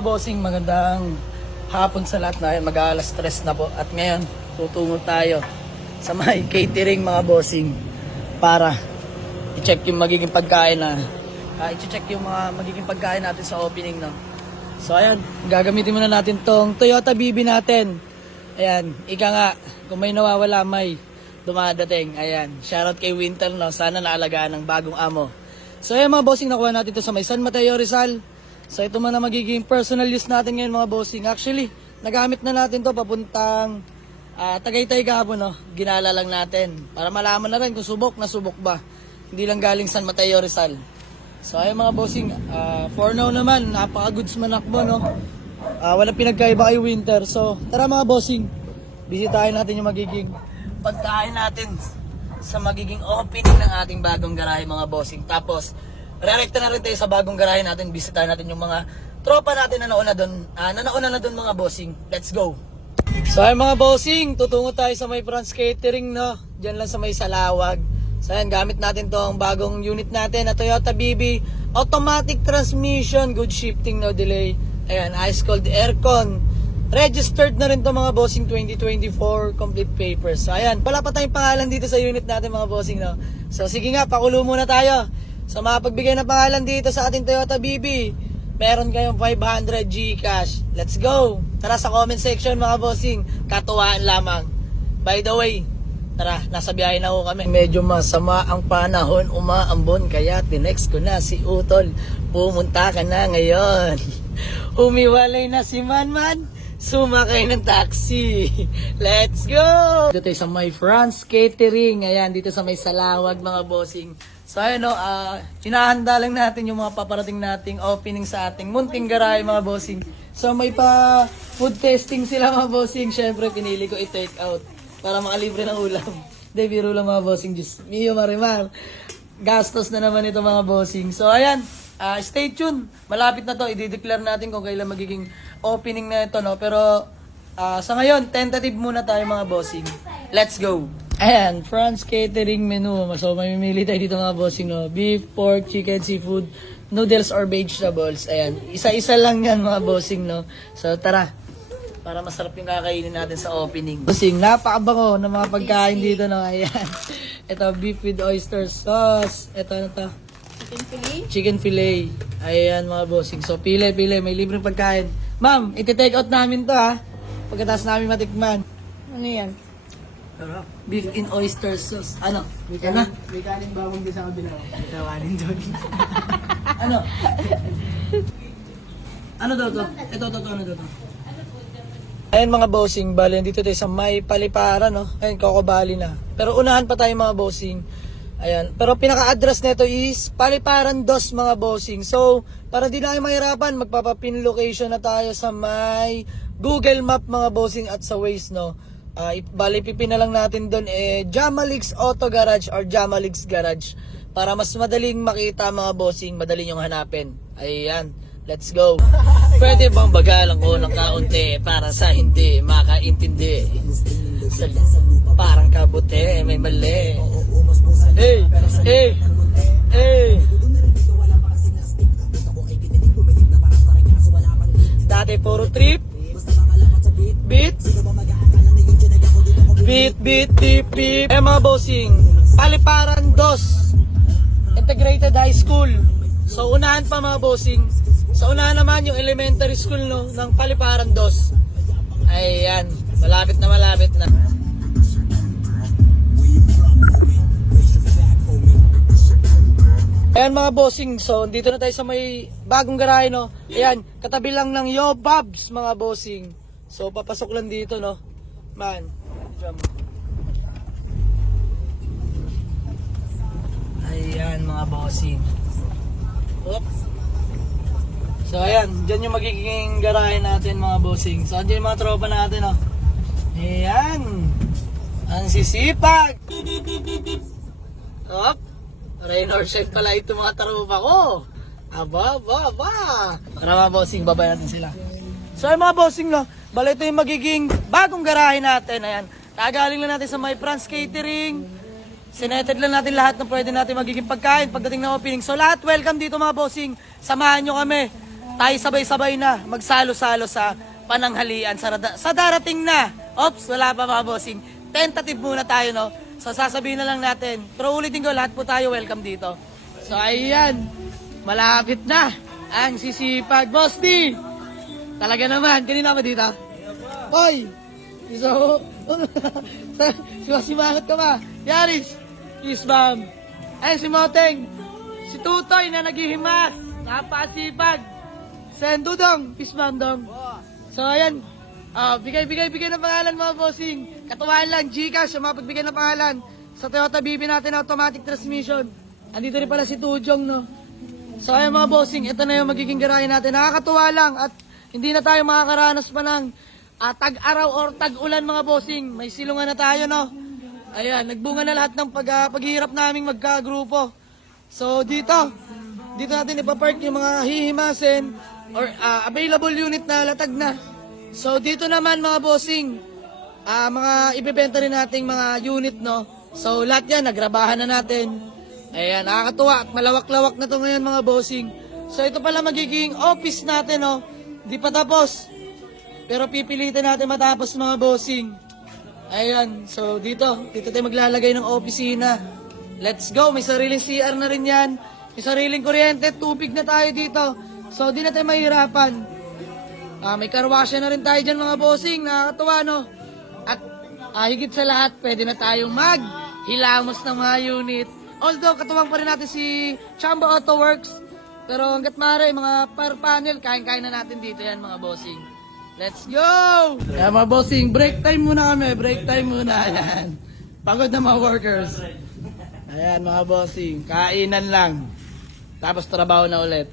mga bossing, magandang hapon sa lahat na mag-aalas 3 na po. At ngayon, tutungo tayo sa may catering mga bossing para i-check yung magiging pagkain na i-check yung mga magiging pagkain natin sa opening, no? So ayan, gagamitin muna natin tong Toyota BB natin. Ayan, ika nga, kung may nawawala may dumadating. Ayan, shoutout kay Winter, no? Sana naalagaan ng bagong amo. So ayan mga bossing, nakuha natin ito sa may San Mateo Rizal. So ito man na magiging personal use natin ngayon mga bossing. Actually, nagamit na natin to papuntang Tagaytay kahapon, no? Ginala lang natin para malaman na rin kung subok na subok ba. Hindi lang galing San Mateo Rizal. So ayun mga bossing, for now naman, napaka-goods manakbo, no? Walang pinagkaiba kay Winter. So tara mga bossing, bisitahin natin yung magiging pagkain natin sa magiging opening ng ating bagong garahe mga bossing. Tapos rerekta na rin tayo sa bagong garahe natin. Bisitahin natin yung mga tropa natin na nauna na doon mga bossing. Let's go! So ay mga bossing, tutungo tayo sa may France Catering, no? Diyan lang sa may Salawag. So ayan, gamit natin to ang bagong unit natin na Toyota BB. Automatic transmission, good shifting, no delay. Ayan, ice cold aircon. Registered na rin to mga bossing 2024, complete papers. So ayan, wala pa tayong pangalan dito sa unit natin mga bossing, no? So sige nga, pakulo muna tayo. Sa mga pagbigay ng pangalan dito sa ating Toyota BB, meron kayong 500 Gcash. Let's go! Tara sa comment section mga bossing, katuwaan lamang. By the way, tara, nasa biyahe na ho kami. Medyo masama ang panahon, umaambon, kaya tinext ko na si Utol. Pumunta ka na ngayon. Humiwalay na si Manman, sumakay ng taxi. Let's go! Dito tayo sa may France Catering. Ayan, dito sa may Salawag mga bossing. So ayun, no, hinahanda lang natin yung mga paparating nating opening sa ating munting garahe mga bossing. So may pa food testing sila mga bossing. Syempre pinili ko i-take out para makalibre ng ulam. Hindi, biro lang mga bossing. Diyos mio marimar. Gastos na naman ito mga bossing. So ayan, stay tuned. Malapit na to. I-declare natin kung kailan magiging opening na ito, no? Pero sa ngayon, tentative muna tayo mga bossing. Let's go! Ayan, France Catering menu. So, may mamili tayo dito mga bossing, no? Beef, pork, chicken, seafood, noodles or vegetables. Ayan, isa-isa lang yan mga bossing, no? So, tara. Para masarap yung kakainin natin sa opening. Bossing, napakabango ng mga pagkain dito, no? Ayan. Ito, beef with oyster sauce. Ito, ano to? Chicken fillet? Chicken fillet. Ayan mga bossing. So, pili. May libreng pagkain. Ma'am, iti-take out namin to, ha? Pagkatapos namin matikman. Ano yan? Beef in oyster sauce. Ano? Yan na? May kanin bawang din sa kabila. May kanin doon. Ano? Ano daw to? Ito, ano daw to? Ayun mga bossing, bali, dito tayo sa may Paliparan, no? Ayun, Kokobali na. Pero unahan pa tayo mga bossing. Ayan. Pero pinaka-address nito is Paliparan 2 mga bossing. So, para di na kayo mahirapan, magpapapin location na tayo sa may Google Map mga bossing at sa Waze, no? Bali, pipin na lang natin doon Jamalix Auto Garage or Jamalix Garage para mas madaling makita mga bossing, madaling yung hanapin. Ayan, let's go. Pwede bang bagalang ko ng kaunti para sa hindi makaintindi? Parang kabuti, may mali. Hey! Dati puro trip, beat, beep. Eh mga bossing, Paliparan 2 Integrated High School. So unahan pa mga bossing. So unahan naman yung elementary school, no, ng Paliparan 2. Ayan, malapit na. Ayan mga bossing, so dito na tayo sa may bagong garahe, no. Ayan, katabi lang ng Yo Bobs mga bossing. So papasok lang dito, no. Man. Ayan mga bossing. Oops. So ayan, dyan yung magiging garahe natin mga bossing. So andyan yung mga tropa natin, oh. Ayan. Ang sisipag. Hop. Raynor chef pala ito mga tropa ko. Aba. Tara mga bossing, babay natin sila. So ay mga bossing, no, bali ito yung magiging bagong garahe natin. Ayan. Kagaling lang natin sa may France Catering. Sineted lang natin lahat ng pwede natin magiging pagkain pagdating ng opening. So lahat welcome dito mga bossing. Samahan nyo kami. tayo sabay-sabay na magsalo-salo sa pananghalian sa darating na. Ops, wala pa mga bossing. Tentative muna tayo, no? So sasabihin na lang natin. Pero ulitin ko, lahat po tayo welcome dito. So ayan, malapit na ang sisipag. Boss D! Talaga naman, kanina ba dito? Hoy! So, simangot ka ba? Yaris! Kiss bomb! Ayun si Moteng! Si Tutoy na naghihimas! Napasipag! Sen Dudong! Kiss bomb dong! So ayan, bigay ng pangalan mga bossing. Katuwaan lang, Gcash, yung mapagbigay ng pangalan. Sa Toyota BB natin, automatic transmission. Andito rin pala si Tujong, no? So ayun mga bossing, ito na yung magiging garahe natin. Nakakatuwa lang at hindi na tayo makakaranas pa ng tag-araw or tag-ulan mga bossing. May silungan na tayo, no? Ayan, nagbunga na lahat ng paghihirap naming magkagrupo. So dito natin ipapark yung mga hihimasin or available unit na latag na. So dito naman mga bossing, mga ibebenta rin nating mga unit, no? So lahat yan, nagrabahan na natin. Ayan, nakakatuwa at malawak-lawak na to ngayon mga bossing. So ito pala magiging office natin, no? Di pa tapos. Pero pipilitin natin matapos mga bossing. Ayan, so dito tayo maglalagay ng opisina. Let's go, may sariling CR na rin yan. May sariling kuryente, tubig na tayo dito. So di na tayo mahirapan. May karwasya na rin tayo dyan mga bossing, nakakatuwa, no? At higit sa lahat, pwede na tayong maghilamos ng mga unit. Although, katuwang pa rin natin si Chamba Auto Works. Pero hanggat maaari, mga par panel, kain-kain na natin dito yan mga bossing. Let's go! Kaya mga bossing, break time muna kami, break time muna. Ayan. Pagod na mga workers. Ayan mga bossing, kainan lang. Tapos trabaho na ulit.